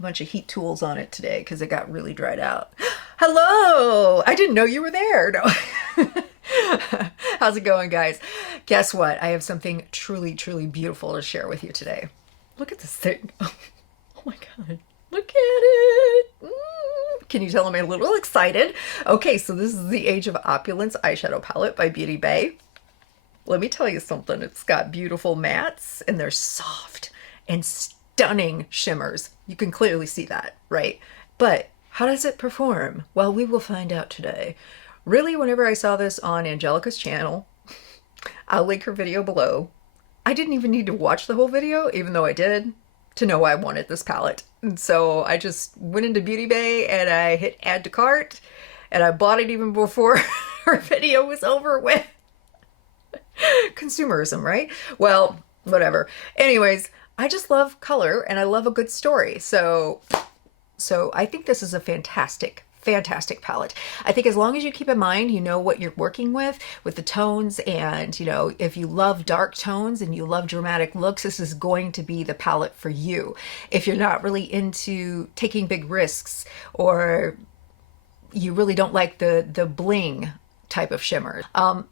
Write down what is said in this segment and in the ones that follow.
a bunch of heat tools on it today because it got really dried out. Hello! I didn't know you were there. No. How's it going, guys? Guess what? I have something truly, truly beautiful to share with you today. Look at this thing. Oh my God. Look at it. Can you tell I'm a little excited? Okay, so this is the Age of Opulence Eyeshadow Palette by Beauty Bay. Let me tell you something. It's got beautiful mattes and they're soft and stunning shimmers. You can clearly see that, right? But how does it perform? Well, we will find out today. Really, whenever I saw this on Angelica's channel, I'll link her video below. I didn't even need to watch the whole video, even though I did, to know I wanted this palette. And so I just went into Beauty Bay and I hit add to cart and I bought it even before her video was over with. Consumerism, right? Well, whatever. Anyways, I just love color and I love a good story. So I think this is a fantastic palette. I think as long as you keep in mind, you know what you're working with the tones, and you know, if you love dark tones and you love dramatic looks, this is going to be the palette for you. If you're not really into taking big risks, or you really don't like the bling type of shimmer,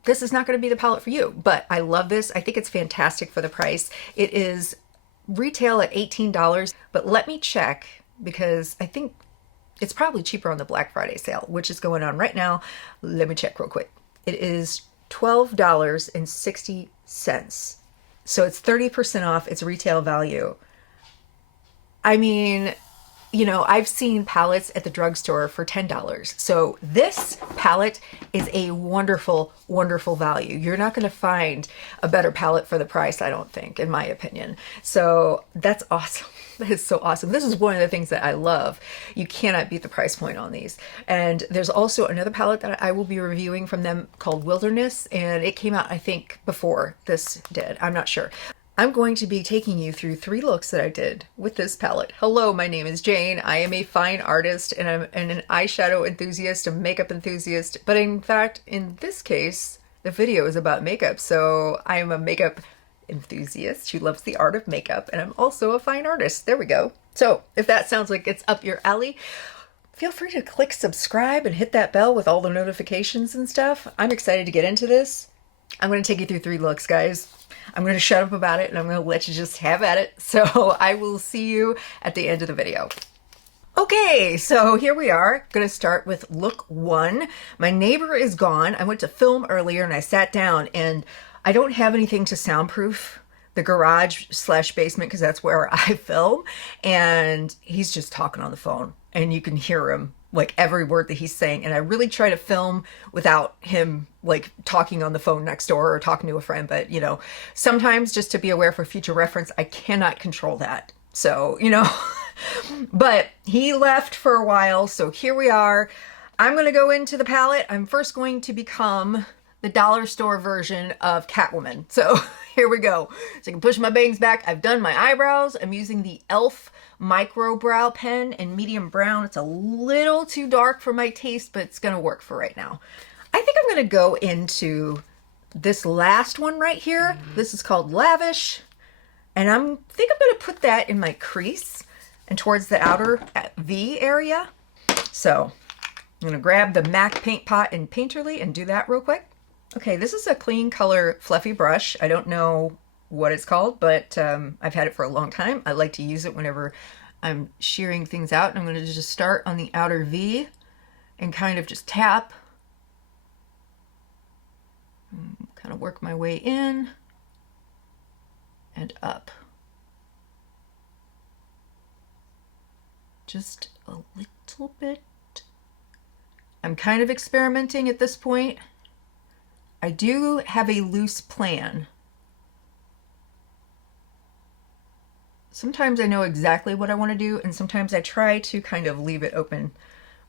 this is not going to be the palette for you. But I love this. I think it's fantastic for the price. It is retail at $18, but let me check because I think it's probably cheaper on the Black Friday sale, which is going on right now. Let me check real quick. It is $12.60. So it's 30% off its retail value. I mean, you know, I've seen palettes at the drugstore for $10. So this palette is a wonderful, wonderful value. You're not going to find a better palette for the price, I don't think, in my opinion. So that's awesome. That is so awesome. This is one of the things that I love. You cannot beat the price point on these. And there's also another palette that I will be reviewing from them called Wilderness, and it came out, I think, before this did. I'm not sure. I'm going to be taking you through 3 looks that I did with this palette. Hello, my name is Jane. I am a fine artist and I'm an eyeshadow enthusiast, a makeup enthusiast. But in fact, in this case, the video is about makeup. So I am a makeup enthusiast who loves the art of makeup, and I'm also a fine artist. There we go. So if that sounds like it's up your alley, feel free to click subscribe and hit that bell with all the notifications and stuff. I'm excited to get into this. I'm going to take you through 3 looks, guys. I'm going to shut up about it and I'm going to let you just have at it. So I will see you at the end of the video. Okay, so here we are. Going to start with look 1. My neighbor is gone. I went to film earlier and I sat down, and I don't have anything to soundproof the garage / basement because that's where I film. And he's just talking on the phone and you can hear him, like every word that he's saying. And I really try to film without him like talking on the phone next door or talking to a friend. But you know, sometimes, just to be aware for future reference, I cannot control that. So, you know, but he left for a while. So here we are. I'm going to go into the palette. I'm first going to become the dollar store version of Catwoman. So here we go. So I can push my bangs back. I've done my eyebrows. I'm using the e.l.f. micro brow pen in medium brown. It's a little too dark for my taste, but it's gonna work for right now. I think I'm gonna go into this last one right here. This is called Lavish, and I think I'm gonna put that in my crease and towards the outer V area. So I'm gonna grab the MAC paint pot in Painterly and do that real quick. Okay, this is a clean color fluffy brush. I don't know what it's called, but I've had it for a long time. I like to use it whenever I'm shearing things out. And I'm going to just start on the outer V and kind of just tap. Kind of work my way in and up. Just a little bit. I'm kind of experimenting at this point. I do have a loose plan. Sometimes I know exactly what I want to do, and sometimes I try to kind of leave it open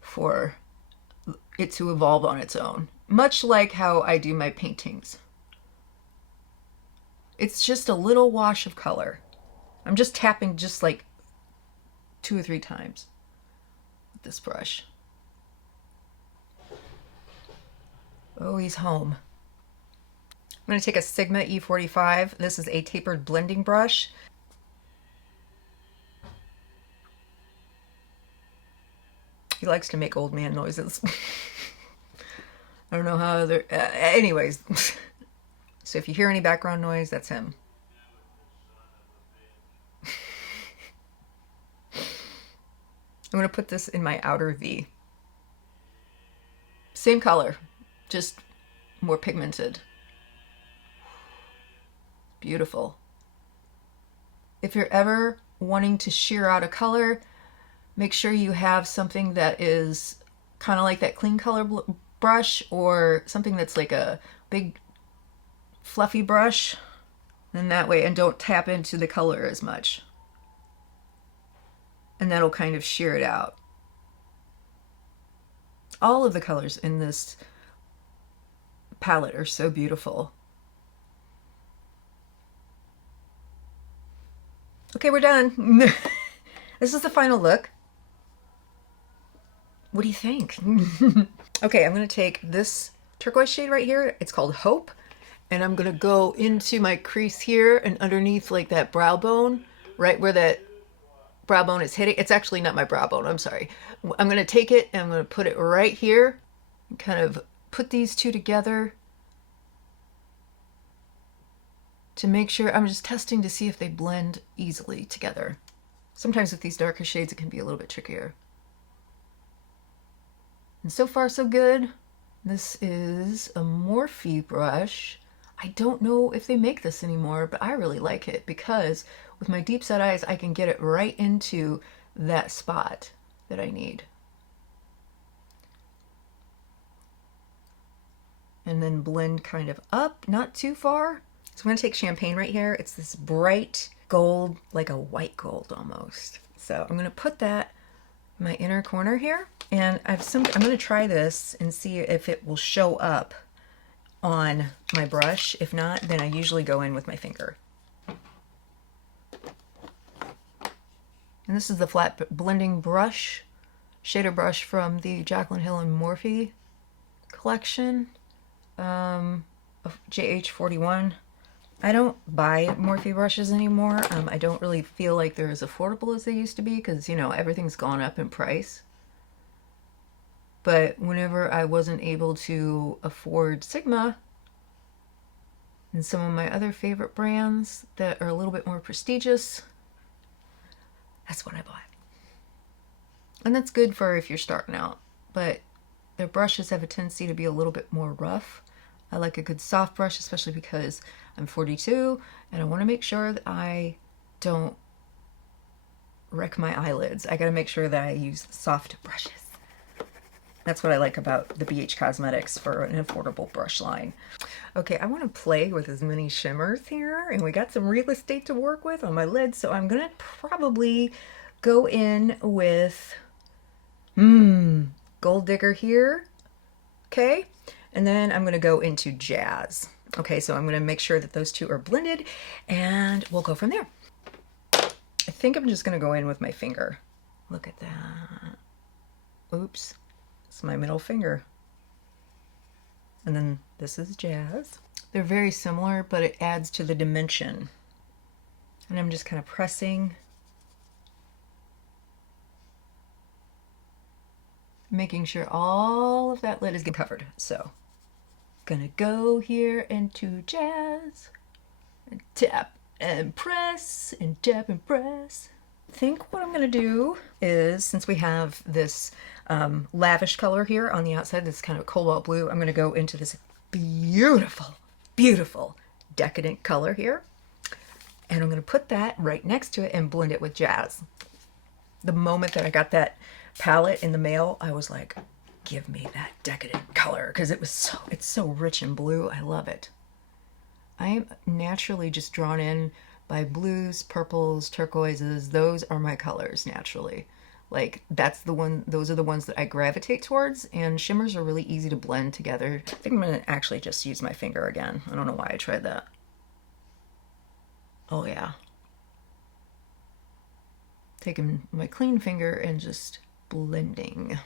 for it to evolve on its own, much like how I do my paintings. It's just a little wash of color. I'm just tapping just like 2 or 3 times with this brush. Oh, he's home. I'm going to take a Sigma E45. This is a tapered blending brush. He likes to make old man noises. I don't know how other... anyways. So if you hear any background noise, that's him. I'm going to put this in my outer V. Same color, just more pigmented. Beautiful. If you're ever wanting to sheer out a color, make sure you have something that is kind of like that clean color brush, or something that's like a big fluffy brush. And that way, and don't tap into the color as much. And that'll kind of sheer it out. All of the colors in this palette are so beautiful. Okay, we're done. This is the final look. What do you think? Okay, I'm going to take this turquoise shade right here. It's called Hope. And I'm going to go into my crease here and underneath like that brow bone, right where that brow bone is hitting. It's actually not my brow bone, I'm sorry. I'm going to take it and I'm going to put it right here and kind of put these two together to make sure. I'm just testing to see if they blend easily together. Sometimes with these darker shades it can be a little bit trickier. And so far so good. This is a Morphe brush. I don't know if they make this anymore, but I really like it because with my deep set eyes, I can get it right into that spot that I need. And then blend kind of up, not too far. So I'm gonna take Champagne right here. It's this bright gold, like a white gold almost. So I'm gonna put that in my inner corner here. And I'm gonna try this and see if it will show up on my brush. If not, then I usually go in with my finger. And this is the flat blending brush, shader brush from the Jaclyn Hill and Morphe collection of JH41. I don't buy Morphe brushes anymore. I don't really feel like they're as affordable as they used to be because, you know, everything's gone up in price. But whenever I wasn't able to afford Sigma and some of my other favorite brands that are a little bit more prestigious, that's what I bought. And that's good for if you're starting out, but their brushes have a tendency to be a little bit more rough. I like a good soft brush, especially because I'm 42 and I want to make sure that I don't wreck my eyelids. I got to make sure that I use soft brushes. That's what I like about the BH Cosmetics for an affordable brush line. Okay, I want to play with as many shimmers here, and we got some real estate to work with on my lids, so I'm gonna probably go in with Gold Digger here, okay? And then I'm gonna go into Jazz. Okay, so I'm gonna make sure that those two are blended, and we'll go from there. I think I'm just gonna go in with my finger. Look at that. Oops. It's my middle finger. And then this is Jazz. They're very similar, but it adds to the dimension. And I'm just kind of pressing, making sure all of that lid is covered. So, gonna go here into Jazz, and tap and press, and tap and press. I think what I'm gonna do is, since we have this lavish color here on the outside, this kind of cobalt blue, I'm gonna go into this beautiful, beautiful decadent color here. And I'm gonna put that right next to it and blend it with Jazz. The moment that I got that palette in the mail, I was like, give me that decadent color, because it's so rich and blue. I love it. I am naturally just drawn in by blues, purples, turquoises. Those are my colors naturally. Like those are the ones that I gravitate towards, and shimmers are really easy to blend together. I think I'm gonna actually just use my finger again. I don't know why I tried that. Oh yeah. Taking my clean finger and just blending.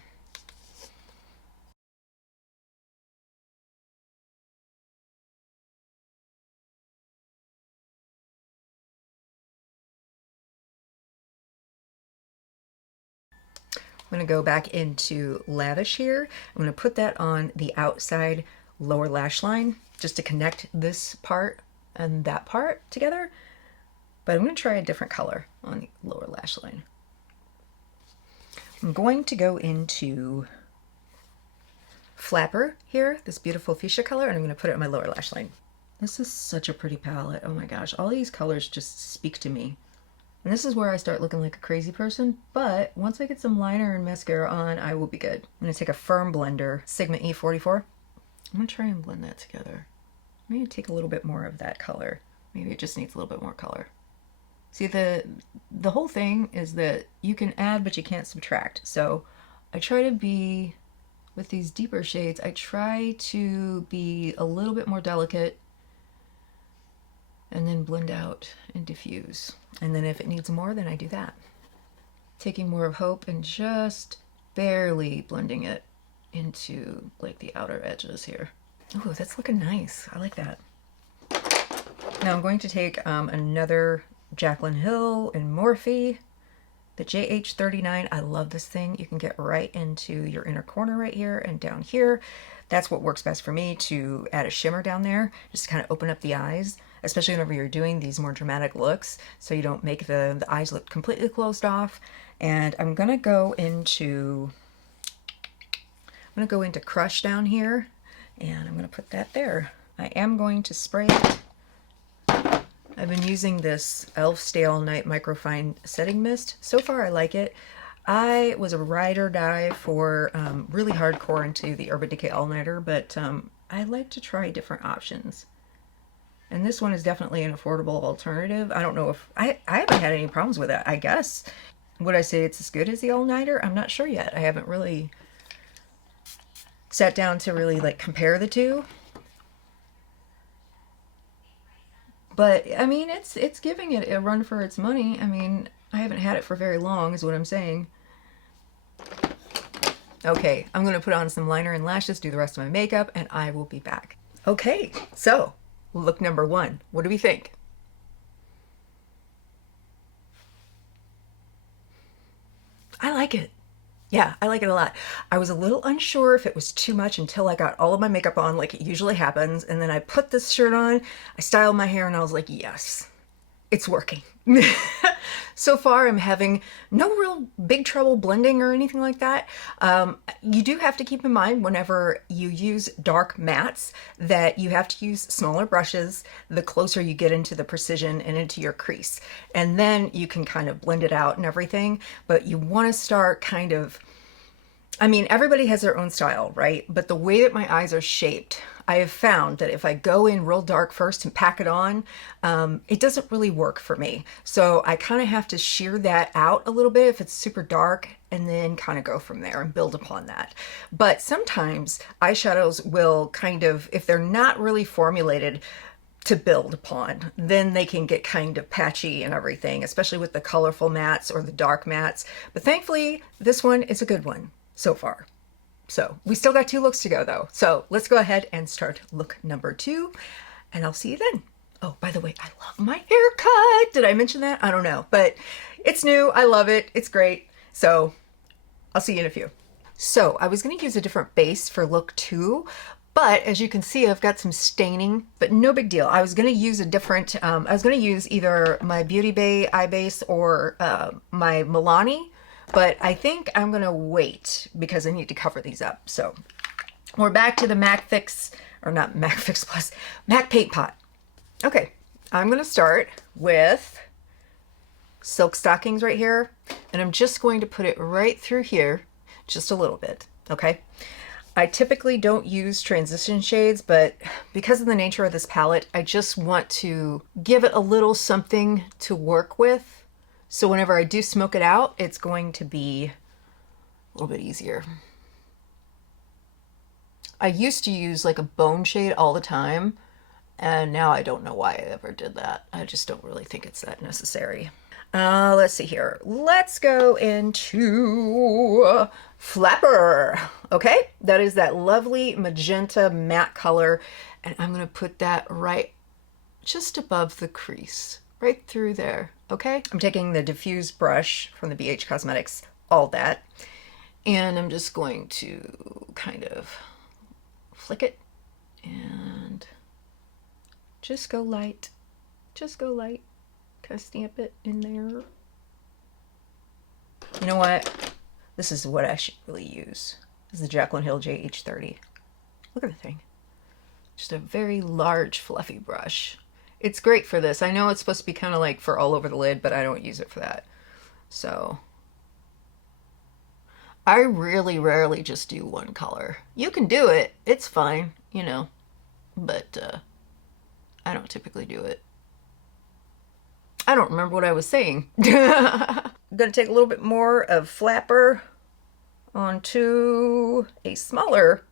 I'm going to go back into Lavish here. I'm going to put that on the outside lower lash line just to connect this part and that part together. But I'm going to try a different color on the lower lash line. I'm going to go into Flapper here, this beautiful fuchsia color, and I'm going to put it on my lower lash line. This is such a pretty palette. Oh my gosh, all these colors just speak to me. And this is where I start looking like a crazy person, but once I get some liner and mascara on, I will be good. I'm going to take a firm blender, Sigma E44. I'm going to try and blend that together. I'm going to take a little bit more of that color. Maybe it just needs a little bit more color. See, the whole thing is that you can add, but you can't subtract. So I try to be, with these deeper shades, I try to be a little bit more delicate and then blend out and diffuse. And then if it needs more, then I do that. Taking more of Hope and just barely blending it into like the outer edges here. Oh, that's looking nice. I like that. Now I'm going to take another Jaclyn Hill in Morphe, the JH39. I love this thing. You can get right into your inner corner right here and down here. That's what works best for me, to add a shimmer down there, just to kind of open up the eyes, especially whenever you're doing these more dramatic looks, so you don't make the eyes look completely closed off. And I'm gonna go into Crush down here, and I'm gonna put that there. I am going to spray it. I've been using this e.l.f. Stale Night Microfine Setting Mist. So far I like it. I was a ride or die for really hardcore into the Urban Decay All Nighter, but I like to try different options. And this one is definitely an affordable alternative. I don't know if, I haven't had any problems with it, I guess. Would I say it's as good as the All Nighter? I'm not sure yet. I haven't really sat down to really like compare the two. But I mean, it's giving it a run for its money. I mean, I haven't had it for very long is what I'm saying. Okay, I'm gonna put on some liner and lashes, do the rest of my makeup, and I will be back. Okay, so look number one. What do we think? I like it. Yeah, I like it a lot. I was a little unsure if it was too much until I got all of my makeup on, like it usually happens, and then I put this shirt on, I styled my hair, and I was like, yes, it's working. So far, I'm having no real big trouble blending or anything like that. You do have to keep in mind whenever you use dark mattes that you have to use smaller brushes the closer you get into the precision and into your crease. And then you can kind of blend it out and everything, but you want to start kind of, I mean, everybody has their own style, right? But the way that my eyes are shaped, I have found that if I go in real dark first and pack it on, it doesn't really work for me. So I kind of have to shear that out a little bit if it's super dark, and then kind of go from there and build upon that. But sometimes eyeshadows will kind of, if they're not really formulated to build upon, then they can get kind of patchy and everything, especially with the colorful mattes or the dark mattes. But thankfully, this one is a good one so far. So we still got 2 looks to go though. So let's go ahead and start look number 2, and I'll see you then. Oh, by the way, I love my haircut. Did I mention that? I don't know, but it's new. I love it. It's great. So I'll see you in a few. So I was going to use a different base for look 2, but as you can see, I've got some staining, but no big deal. I was going to use a different, I was going to use either my Beauty Bay eye base or my Milani, but I think I'm going to wait because I need to cover these up. So we're back to the MAC Fix, or not MAC Fix Plus, MAC Paint Pot. Okay, I'm going to start with Silk Stockings right here, and I'm just going to put it right through here, just a little bit, okay? I typically don't use transition shades, but because of the nature of this palette, I just want to give it a little something to work with. So whenever I do smoke it out, it's going to be a little bit easier. I used to use like a bone shade all the time, and now I don't know why I ever did that. I just don't really think it's that necessary. Let's see here. Let's go into Flapper. Okay, that is that lovely magenta matte color, and I'm gonna put that right just above the crease, right through there. Okay, I'm taking the diffuse brush from the BH Cosmetics All That, And I'm just going to kind of flick it and just go light. Just go light. Kind of stamp it in there. You know what? This is what I should really use. This is the Jaclyn Hill JH30. Look at the thing. Just a very large fluffy brush. It's great for this. I know it's supposed to be kind of like for all over the lid, but I don't use it for that. So I really rarely just do one color. You can do it. It's fine, you know, but I don't typically do it. I don't remember what I was saying. I'm going to take a little bit more of Flapper onto a smaller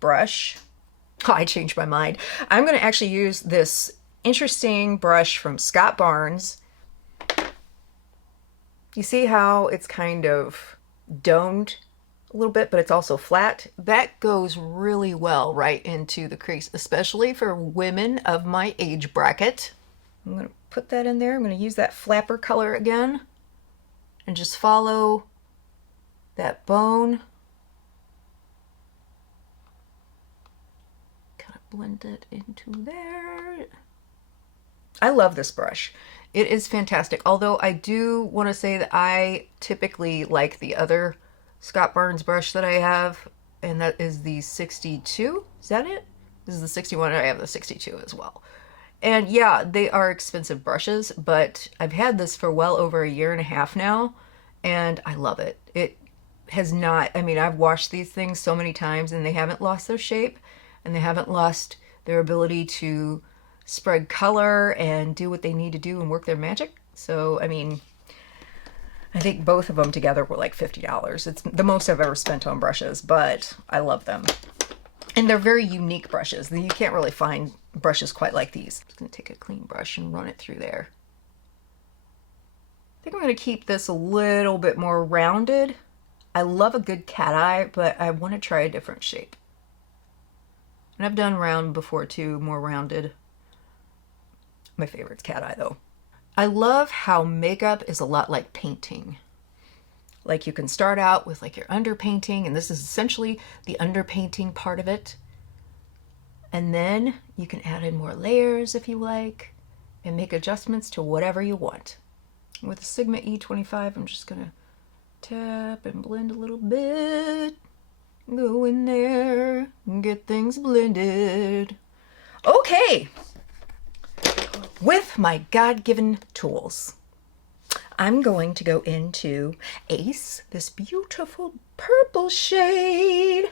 brush. Oh, I changed my mind. I'm going to actually use this interesting brush from Scott Barnes. You see how it's kind of domed a little bit, but it's also flat? That goes really well right into the crease, especially for women of my age bracket. I'm going to put that in there. I'm going to use that Flapper color again and just follow that bone. Kind of blend it into there. I love this brush. It is fantastic. Although I do want to say that I typically like the other Scott Barnes brush that I have, and that is the 62. Is that it? This is the 61. I have the 62 as well. And yeah, they are expensive brushes, but I've had this for well over a year and a half now, and I love it. It has not, I mean, I've washed these things so many times and they haven't lost their shape and they haven't lost their ability to spread color and do what they need to do and work their magic. So, I mean, I think both of them together were like $50. It's the most I've ever spent on brushes, but I love them. And they're very unique brushes. You can't really find brushes quite like these. I'm just gonna take a clean brush and run it through there. I think I'm gonna keep this a little bit more rounded. I love a good cat eye, but I want to try a different shape. And I've done round before too, more rounded. My favorite's cat eye though. I love how makeup is a lot like painting. Like you can start out with like your underpainting, and this is essentially the underpainting part of it. And then you can add in more layers if you like, and make adjustments to whatever you want. With the Sigma E25, I'm just gonna tap and blend a little bit. Go in there and get things blended. Okay. With my God-given tools, I'm going to go into Ace, this beautiful purple shade,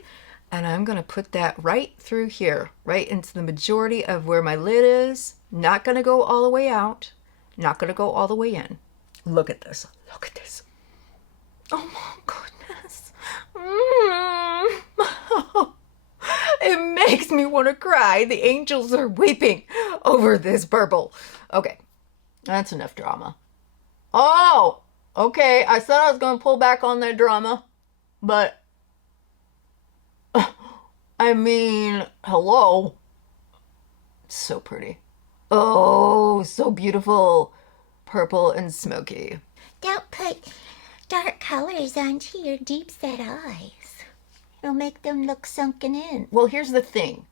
and I'm going to put that right through here, right into the majority of where my lid is. Not going to go all the way out, not going to go all the way in. Look at this. Look at this. Oh my goodness. It makes me want to cry. The angels are weeping over this purple. Okay, that's enough drama. Oh, okay. I said I was going to pull back on that drama, but I mean, hello. It's so pretty. Oh, so beautiful. Purple and smoky. Don't put dark colors onto your deep set eyes. It'll make them look sunken in. Well, here's the thing.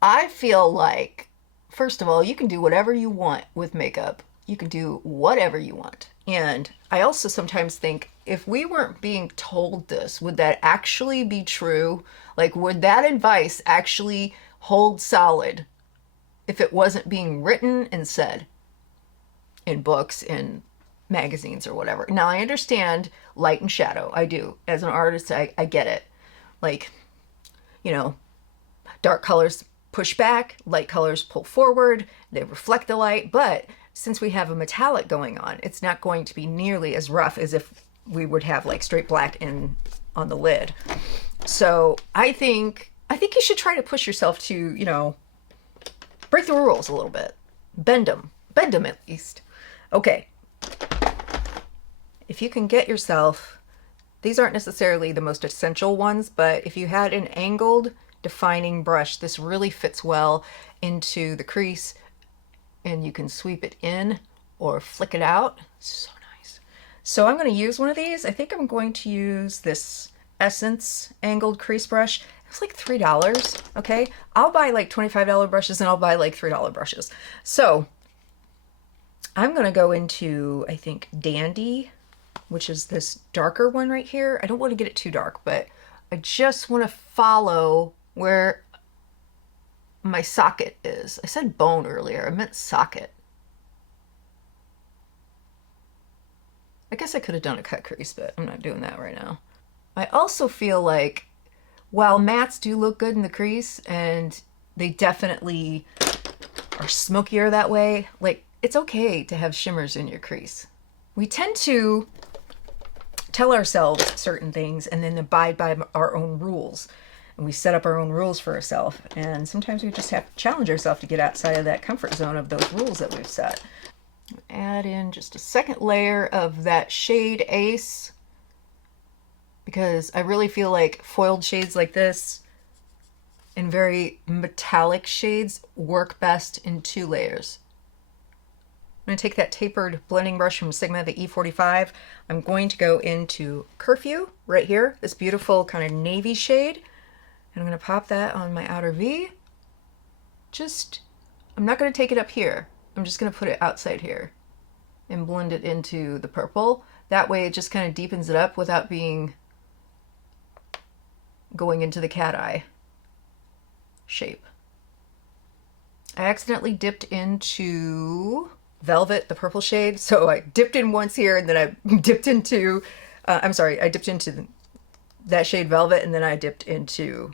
I feel like, first of all, you can do whatever you want with makeup. You can do whatever you want. And I also sometimes think, if we weren't being told this, would that actually be true? Like, would that advice actually hold solid if it wasn't being written and said in books, in magazines or whatever? Now, I understand light and shadow. I do. As an artist, I get it. Like, you know, dark colors push back, light colors pull forward, they reflect the light. But since we have a metallic going on, it's not going to be nearly as rough as if we would have like straight black on the lid. So I think you should try to push yourself to, you know, break the rules a little bit. Bend them at least. Okay. If you can get yourself, these aren't necessarily the most essential ones, but if you had an angled defining brush, this really fits well into the crease, and you can sweep it in or flick it out. So nice. So I'm going to use one of these. I think I'm going to use this Essence angled crease brush. It's like $3. Okay. I'll buy like $25 brushes and I'll buy like $3 brushes. So I'm going to go into, I think, Dandy, which is this darker one right here. I don't want to get it too dark, but I just want to follow where my socket is. I said bone earlier. I meant socket. I guess I could have done a cut crease, but I'm not doing that right now. I also feel like while mattes do look good in the crease, and they definitely are smokier that way, like it's okay to have shimmers in your crease. We tend to tell ourselves certain things and then abide by our own rules. And we set up our own rules for ourselves. And sometimes we just have to challenge ourselves to get outside of that comfort zone of those rules that we've set. Add in just a second layer of that shade Ace, because I really feel like foiled shades like this and very metallic shades work best in 2 layers. I'm going to take that tapered blending brush from Sigma, the E45. I'm going to go into Curfew right here, this beautiful kind of navy shade. And I'm going to pop that on my outer V. I'm not going to take it up here. I'm just going to put it outside here and blend it into the purple. That way it just kind of deepens it up without going into the cat eye shape. I accidentally dipped into Velvet, the purple shade. So I dipped in once here and then I dipped into, I dipped into that shade Velvet and then I dipped into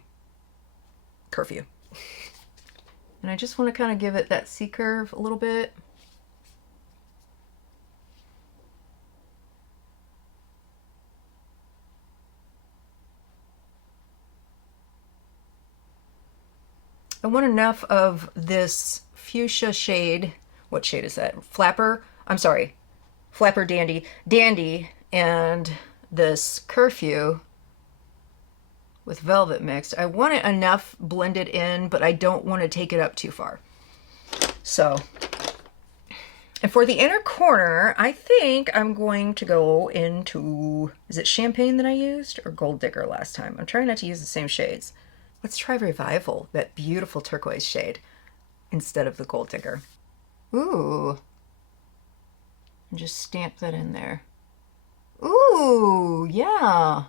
Curfew. And I just want to kind of give it that C curve a little bit. I want enough of this fuchsia shade. What shade is that? Flapper Dandy, and this Curfew with Velvet mixed. I want it enough blended in, but I don't want to take it up too far. So, and for the inner corner, I think I'm going to go into, is it Champagne that I used or Gold Digger last time? I'm trying not to use the same shades. Let's try Revival, that beautiful turquoise shade, instead of the Gold Digger. Ooh. And just stamp that in there. Ooh, yeah.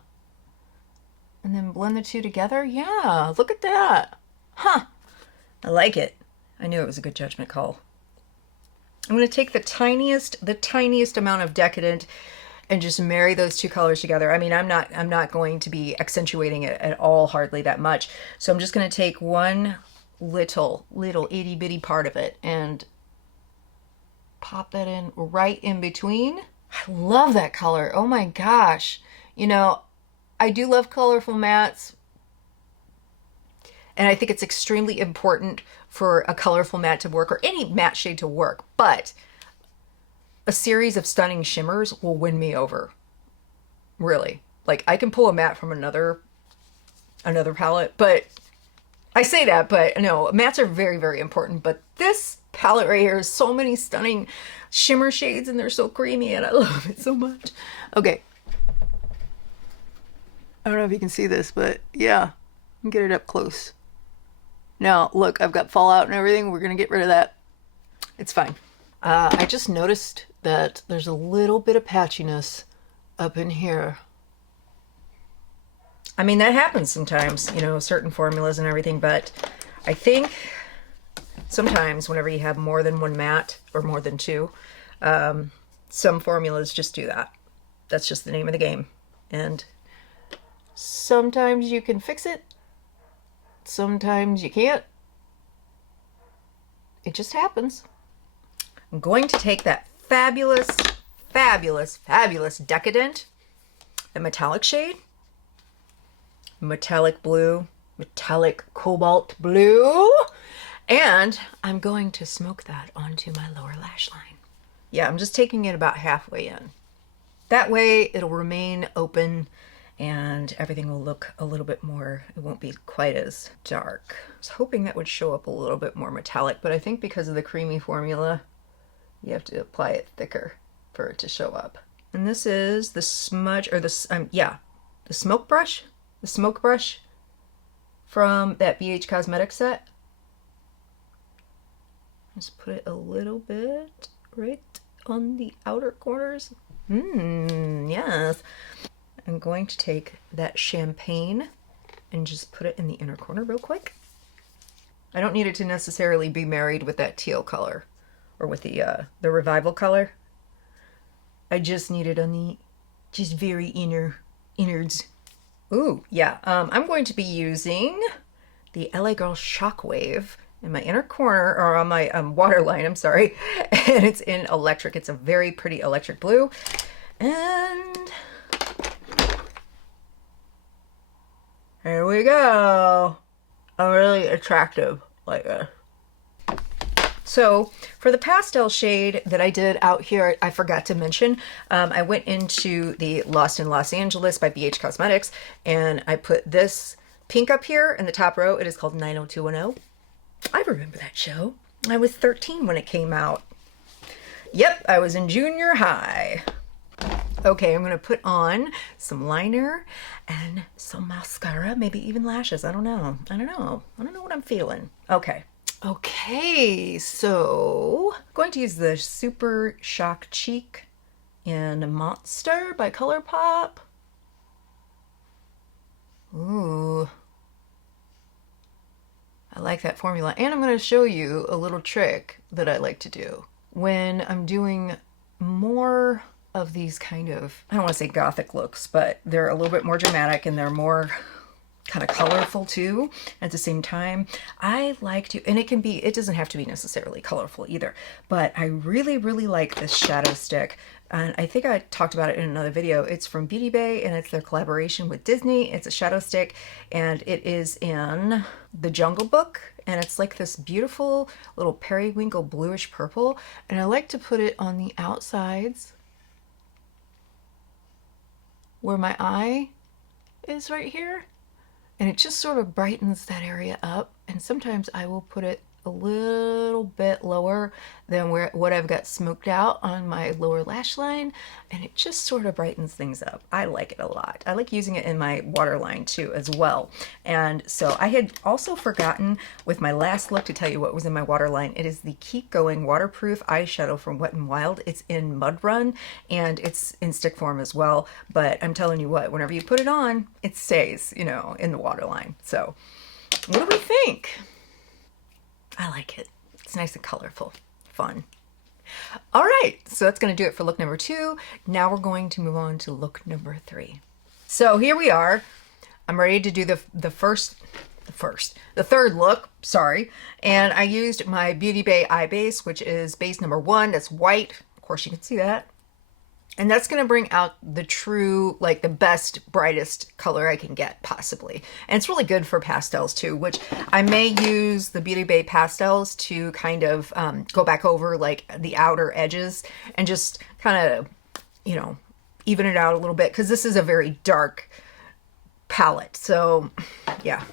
And then blend the two together. Yeah, look at that. Huh. I like it. I knew it was a good judgment call. I'm going to take the tiniest amount of Decadent and just marry those 2 colors together. I mean, I'm not going to be accentuating it at all, hardly that much. So I'm just going to take one little itty bitty part of it and pop that in right in between. I love that color. Oh my gosh. You know, I do love colorful mattes, and I think it's extremely important for a colorful matte to work, or any matte shade to work, but a series of stunning shimmers will win me over. Really. Like, I can pull a matte from another palette, but I say that, but no, mattes are very, very important, but this palette right here is so many stunning shimmer shades, and they're so creamy, and I love it so much. Okay. I don't know if you can see this, but yeah, get it up close. Now, look, I've got fallout and everything. We're going to get rid of that. It's fine. I just noticed that there's a little bit of patchiness up in here. I mean, that happens sometimes, you know, certain formulas and everything, but I think sometimes whenever you have more than one matte or more than 2, some formulas just do that. That's just the name of the game. And sometimes you can fix it. Sometimes you can't. It just happens. I'm going to take that fabulous Decadent, the metallic shade, metallic blue, metallic cobalt blue, and I'm going to smoke that onto my lower lash line. Yeah, I'm just taking it about halfway in. That way it'll remain open and everything will look a little bit more, it won't be quite as dark. I was hoping that would show up a little bit more metallic, but I think because of the creamy formula, you have to apply it thicker for it to show up. And this is the smudge, or the smoke brush. The smoke brush from that BH Cosmetics set. Just put it a little bit right on the outer corners. Yes. I'm going to take that champagne and just put it in the inner corner real quick. I don't need it to necessarily be married with that teal color or with the revival color. I just need it on the just very innards. Ooh, yeah. I'm going to be using the LA Girl Shockwave in my inner corner, or on my waterline, I'm sorry. And it's in electric. It's a very pretty electric blue. And here we go. A really attractive like this. So for the pastel shade that I did out here, I forgot to mention, I went into the Lost in Los Angeles by BH Cosmetics, and I put this pink up here in the top row. It is called 90210. I remember that show. I was 13 when it came out. Yep, I was in junior high. Okay, I'm gonna put on some liner and some mascara, maybe even lashes. I don't know what I'm feeling. Okay, so I'm going to use the Super Shock Cheek in Monster by ColourPop. Ooh, I like that formula. And I'm going to show you a little trick that I like to do when I'm doing more of these kind of, I don't want to say gothic looks, but they're a little bit more dramatic and they're more kind of colorful too at the same time. I like to, and it doesn't have to be necessarily colorful either, but I really like this shadow stick. And I think I talked about it in another video. It's from Beauty Bay and it's their collaboration with Disney. It's a shadow stick and it is in The Jungle Book, and it's like this beautiful little periwinkle bluish purple, and I like to put it on the outsides where my eye is right here. And it just sort of brightens that area up. And sometimes I will put it a little bit lower than what I've got smoked out on my lower lash line, and it just sort of brightens things up. I like it a lot. I like using it in my waterline too as well. And so I had also forgotten with my last look to tell you what was in my waterline. It is the Keep Going waterproof eyeshadow from Wet n Wild. It's in Mud Run and it's in stick form as well, but I'm telling you what, whenever you put it on, it stays, you know, in the waterline. So what do we think? I like it. It's nice and colorful, fun. All right, so that's going to do it for look number 2. Now we're going to move on to look number 3. So here we are. I'm ready to do the third look, sorry. And I used my Beauty Bay eye base, which is base number 1. That's white. Of course, you can see that. And that's going to bring out the true, like the best, brightest color I can get, possibly. And it's really good for pastels too, which I may use the Beauty Bay pastels to kind of go back over like the outer edges and just kind of, you know, even it out a little bit, because this is a very dark palette. So yeah,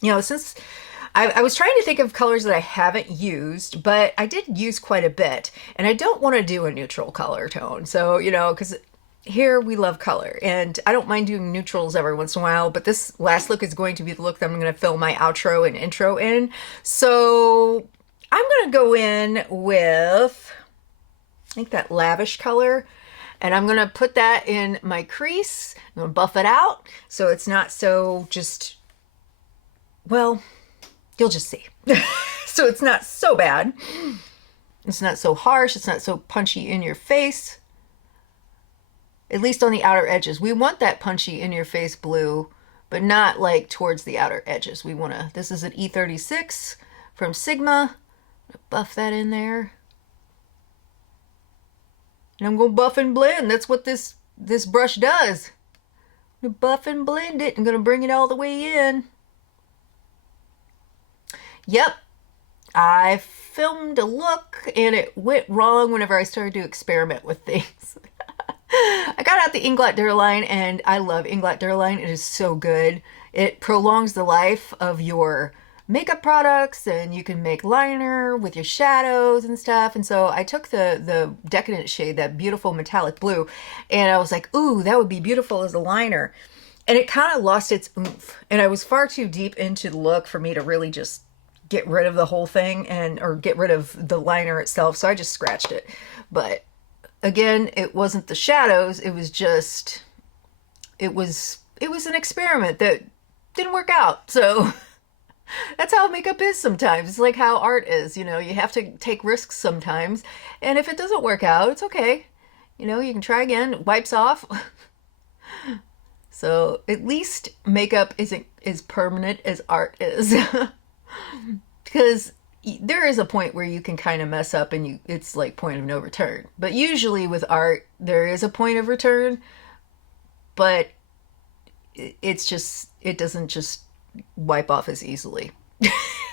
you know, since I was trying to think of colors that I haven't used, but I did use quite a bit, and I don't want to do a neutral color tone. So, you know, because here we love color, and I don't mind doing neutrals every once in a while, but this last look is going to be the look that I'm going to fill my outro and intro in. So I'm going to go in with, I think, that lavish color, and I'm going to put that in my crease. I'm going to buff it out so it's not so just, well, you'll just see. So it's not so bad. It's not so harsh. It's not so punchy in your face. At least on the outer edges. We want that punchy in your face blue, but not like towards the outer edges. We want to, this is an E36 from Sigma. Buff that in there. And I'm going to buff and blend. That's what this brush does. I'm going to buff and blend it. I'm going to bring it all the way in. Yep, I filmed a look and it went wrong whenever I started to experiment with things. I got out the Inglot Duraline, and I love Inglot Duraline. It is so good. It prolongs the life of your makeup products, and you can make liner with your shadows and stuff. And so I took the Decadent shade, that beautiful metallic blue, and I was like, ooh, that would be beautiful as a liner. And it kind of lost its oomph. And I was far too deep into the look for me to really just get rid of the whole thing or get rid of the liner itself. So I just scratched it. But again, it wasn't the shadows. It was just, it was an experiment that didn't work out. So that's how makeup is sometimes. It's like how art is, you have to take risks sometimes. And if it doesn't work out, it's okay. You can try again. It wipes off. So at least makeup isn't as permanent as art is. Because there is a point where you can kind of mess up and it's like point of no return. But usually with art, there is a point of return, but it doesn't just wipe off as easily.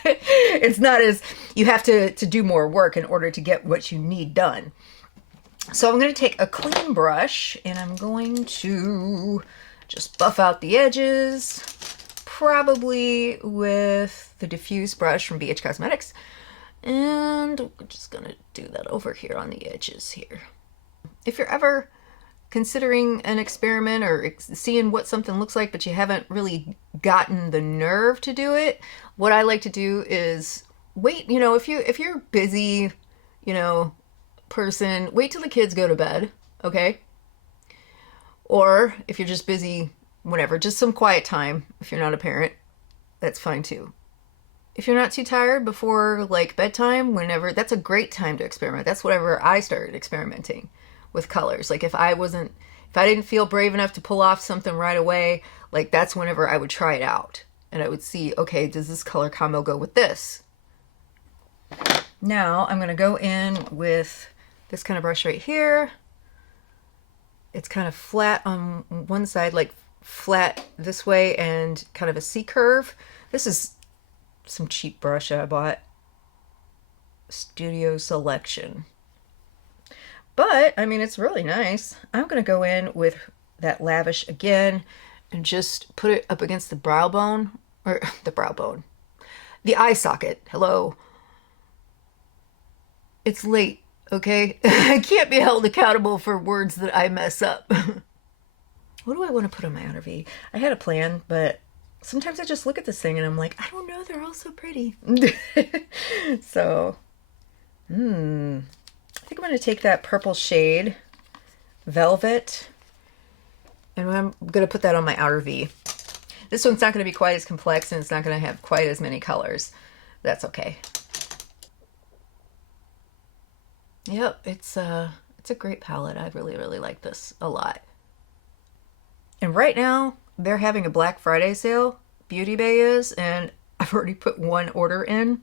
It's not as, you have to do more work in order to get what you need done. So I'm going to take a clean brush and I'm going to just buff out the edges, probably with the diffuse brush from BH Cosmetics. And we're just going to do that over here on the edges here. If you're ever considering an experiment or seeing what something looks like, but you haven't really gotten the nerve to do it, what I like to do is wait, if you're busy, person, wait till the kids go to bed, okay? Or if you're just busy, whatever, just some quiet time. If you're not a parent, that's fine too. If you're not too tired before like bedtime, whenever, that's a great time to experiment. That's whenever I started experimenting with colors. Like if I didn't feel brave enough to pull off something right away, like that's whenever I would try it out. And I would see, okay, does this color combo go with this? Now I'm going to go in with this kind of brush right here. It's kind of flat on one side, like flat this way and kind of a C curve. This is some cheap brush I bought. Studio Selection. But, I mean, it's really nice. I'm going to go in with that Lavish again and just put it up against the brow bone, or the eye socket. Hello. It's late, okay? I can't be held accountable for words that I mess up. What do I want to put on my outer V? I had a plan, but sometimes I just look at this thing and I'm like, I don't know, they're all so pretty. So, I think I'm going to take that purple shade, Velvet, and I'm going to put that on my outer V. This one's not going to be quite as complex and it's not going to have quite as many colors. That's okay. Yep, it's a great palette. I really, really like this a lot. And right now, they're having a Black Friday sale, Beauty Bay is, and I've already put one order in.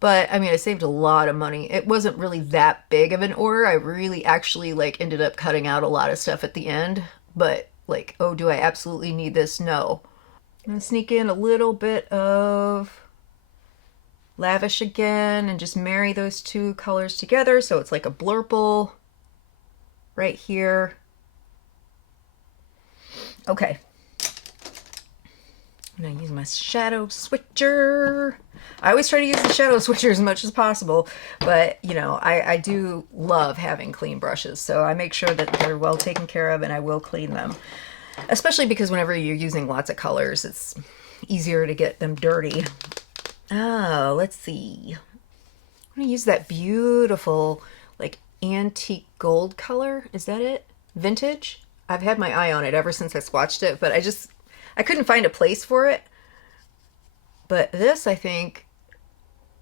But, I mean, I saved a lot of money. It wasn't really that big of an order. I really actually, ended up cutting out a lot of stuff at the end. But, oh, do I absolutely need this? No. I'm going to sneak in a little bit of Lavish again and just marry those two colors together so it's like a blurple right here. Okay. I'm going to use my shadow switcher. I always try to use the shadow switcher as much as possible, but, I do love having clean brushes, so I make sure that they're well taken care of and I will clean them. Especially because whenever you're using lots of colors, it's easier to get them dirty. Oh, let's see. I'm going to use that beautiful, antique gold color. Is that it? Vintage? I've had my eye on it ever since I swatched it, but I couldn't find a place for it. But this, I think,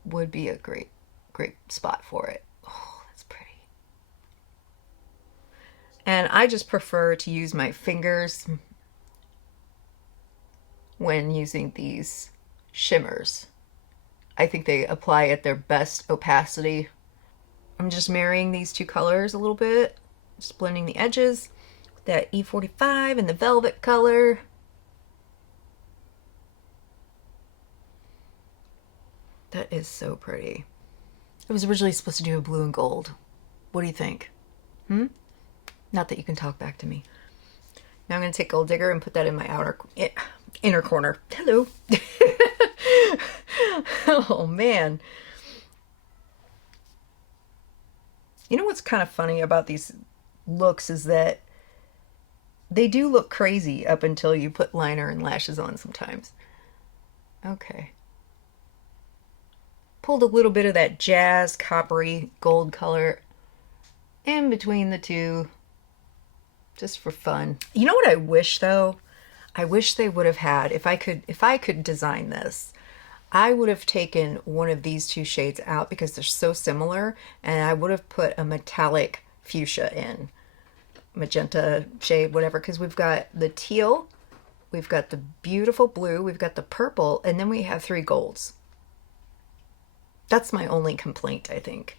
would be a great, great spot for it. Oh, that's pretty. And I just prefer to use my fingers when using these shimmers. I think they apply at their best opacity. I'm just marrying these two colors a little bit, just blending the edges with that E45 and the velvet color. That is so pretty. It was originally supposed to do a blue and gold. What do you think? Not that you can talk back to me. Now I'm going to take Gold Digger and put that in my inner corner. Hello. Oh man. You know what's kind of funny about these looks is that they do look crazy up until you put liner and lashes on sometimes. Okay. Pulled a little bit of that jazz coppery gold color in between the two just for fun. You know what I wish though? I wish they would have had, if I could design this, I would have taken one of these two shades out because they're so similar, and I would have put a metallic fuchsia in. Magenta shade, whatever, because we've got the teal, we've got the beautiful blue, we've got the purple, and then we have 3 golds. That's my only complaint, I think.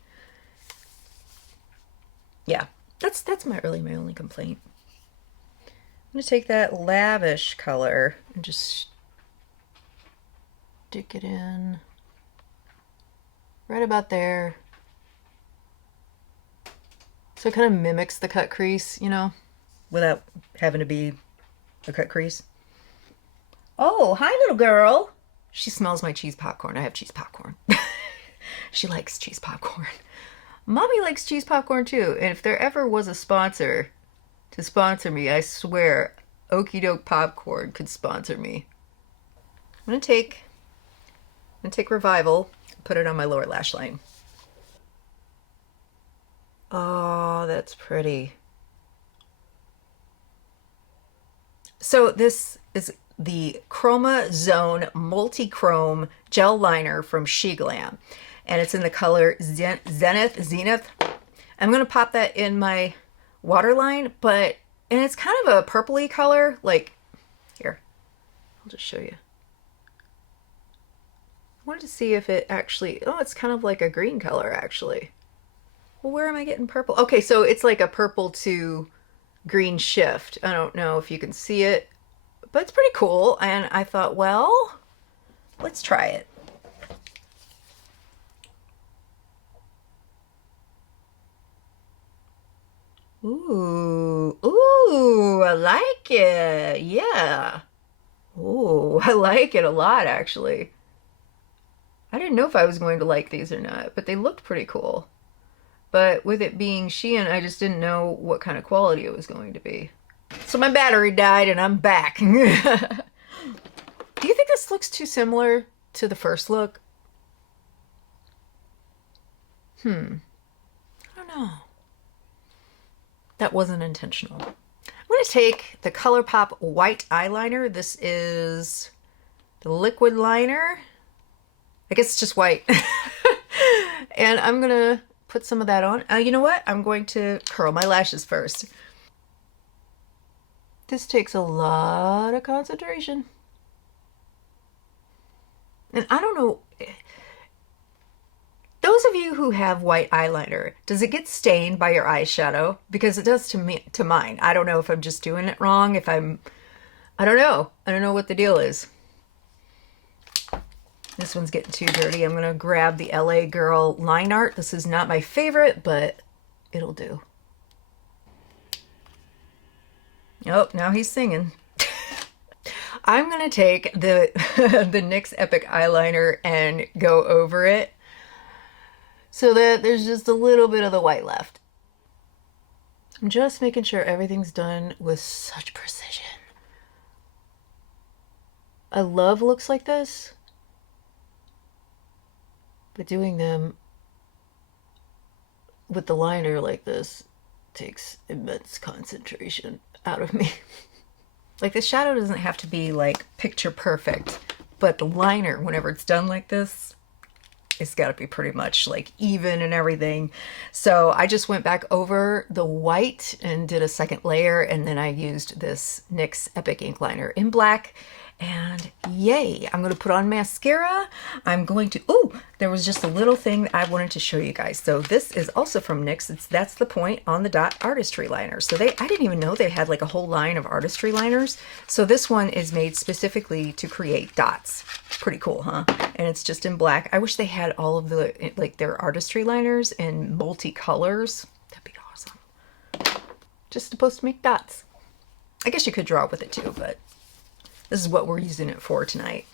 Yeah, that's my only complaint. I'm gonna take that lavish color and just stick it in right about there. So it kind of mimics the cut crease, you know, without having to be a cut crease. Oh, hi little girl. She smells my cheese popcorn. I have cheese popcorn. She likes cheese popcorn. Mommy likes cheese popcorn too. And if there ever was a sponsor to sponsor me, I swear Okie Doke Popcorn could sponsor me. I'm gonna take Revival, put it on my lower lash line. Oh, that's pretty. So this is the Chroma Zone Multi-Chrome Gel Liner from Sheglam. And it's in the color Zenith. I'm going to pop that in my waterline, and it's kind of a purpley color. Like, here, I'll just show you. I wanted to see if it actually, oh, it's kind of like a green color actually. Well, where am I getting purple? Okay, so it's like a purple to green shift. I don't know if you can see it, but it's pretty cool. And I thought, well, let's try it. Ooh, I like it. Yeah. Ooh, I like it a lot, actually. I didn't know if I was going to like these or not, but they looked pretty cool. But with it being Shein, I just didn't know what kind of quality it was going to be. So my battery died and I'm back. Do you think this looks too similar to the first look? I don't know. That wasn't intentional. I'm going to take the ColourPop white eyeliner. This is the liquid liner. I guess it's just white. And I'm going to put some of that on. You know what? I'm going to curl my lashes first. This takes a lot of concentration. And I don't know, those of you who have white eyeliner, does it get stained by your eyeshadow? Because it does to mine. I don't know if I'm just doing it wrong, I don't know. I don't know what the deal is. This one's getting too dirty. I'm gonna grab the LA Girl line art. This is not my favorite, but it'll do. Oh, now he's singing. I'm gonna take the the NYX Epic eyeliner and go over it so that there's just a little bit of the white left. I'm just making sure everything's done with such precision. I love looks like this, but doing them with the liner like this takes immense concentration out of me. Like, the shadow doesn't have to be like picture perfect, but the liner, whenever it's done like this, it's got to be pretty much like even and everything. So I just went back over the white and did a second layer, and then I used this NYX Epic ink liner in black. And yay, I'm going to put on mascara. I'm going to, oh, there was just a little thing that I wanted to show you guys. So this is also from NYX. That's the Point on the Dot Artistry Liner. So I didn't even know they had like a whole line of artistry liners. So this one is made specifically to create dots. Pretty cool, huh? And it's just in black. I wish they had all of the, like, their artistry liners in multi-colors. That'd be awesome. Just supposed to make dots. I guess you could draw with it too, but this is what we're using it for tonight.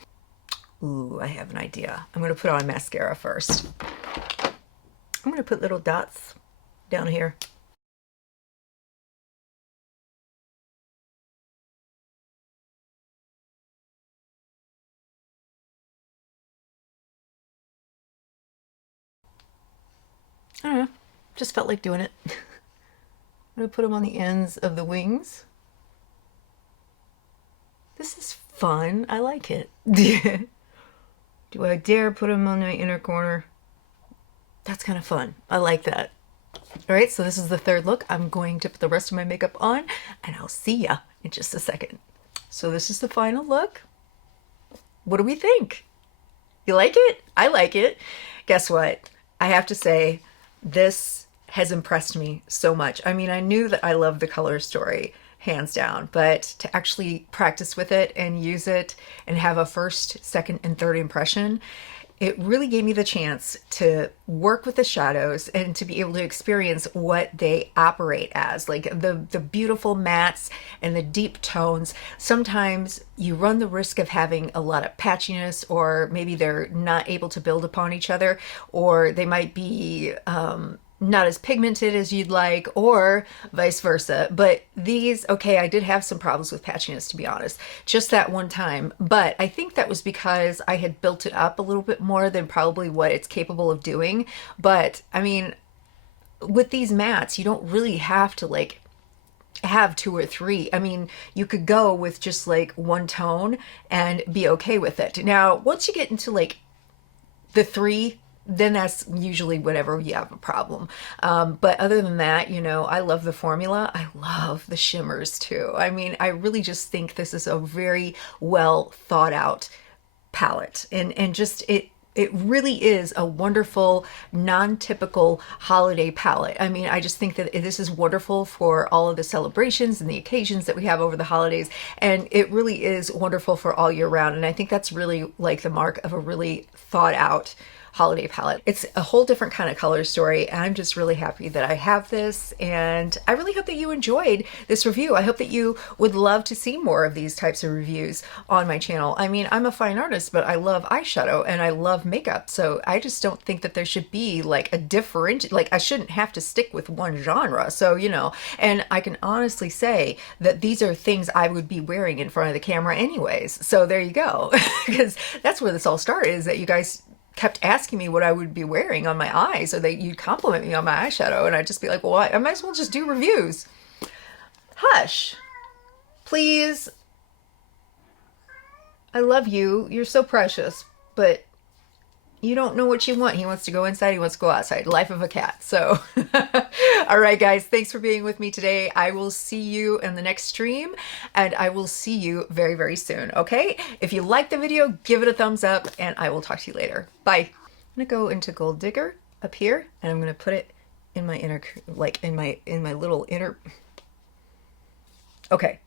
Ooh, I have an idea. I'm going to put on mascara first. I'm going to put little dots down here. I don't know, just felt like doing it. I'm going to put them on the ends of the wings. This is fun. I like it. Do I dare put them on my inner corner? That's kind of fun. I like that. All right, so this is the third look. I'm going to put the rest of my makeup on, and I'll see ya in just a second. So this is the final look. What do we think? You like it? I like it. Guess what? I have to say, this has impressed me so much. I mean, I knew that I loved the color story, hands down, but to actually practice with it and use it and have a first, second, and third impression, it really gave me the chance to work with the shadows and to be able to experience what they operate as, like the beautiful mattes and the deep tones. Sometimes you run the risk of having a lot of patchiness, or maybe they're not able to build upon each other, or they might be not as pigmented as you'd like, or vice versa. But these, okay, I did have some problems with patchiness, to be honest, just that one time. But I think that was because I had built it up a little bit more than probably what it's capable of doing. But I mean, with these mattes, you don't really have to like have two or three. I mean, you could go with just like one tone and be okay with it. Now, once you get into like the three, then that's usually whenever you have a problem. But other than that, you know, I love the formula. I love the shimmers too. I mean, I really just think this is a very well thought out palette, and just it really is a wonderful, non-typical holiday palette. I mean, I just think that this is wonderful for all of the celebrations and the occasions that we have over the holidays. And it really is wonderful for all year round. And I think that's really like the mark of a really thought out holiday palette. It's a whole different kind of color story, and I'm just really happy that I have this, and I really hope that you enjoyed this review. I hope that you would love to see more of these types of reviews on my channel. I mean, I'm a fine artist, but I love eyeshadow and I love makeup, so I just don't think that there should be like a different, like I shouldn't have to stick with one genre. So, you know, and I can honestly say that these are things I would be wearing in front of the camera anyways. So there you go, because that's where this all started, is that you guys kept asking me what I would be wearing on my eyes, or that you'd compliment me on my eyeshadow, and I'd just be like, well, I might as well just do reviews. Hush, please. I love you. You're so precious, but you don't know what you want. He wants to go inside, he wants to go outside. Life of a cat. So, all right, guys, thanks for being with me today. I will see you in the next stream, and I will see you very, very soon, okay? If you liked the video, give it a thumbs up, and I will talk to you later. Bye. I'm gonna go into Gold Digger up here, and I'm gonna put it in my inner, like in my little inner, okay.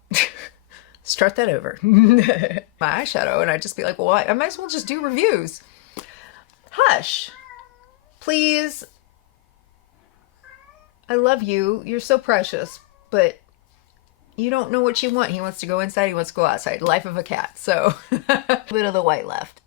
Start that over. My eyeshadow, and I'd just be like, well, I might as well just do reviews. Hush, please. I love you. You're so precious, but you don't know what you want. He wants to go inside, he wants to go outside. Life of a cat. So, a bit of the white left.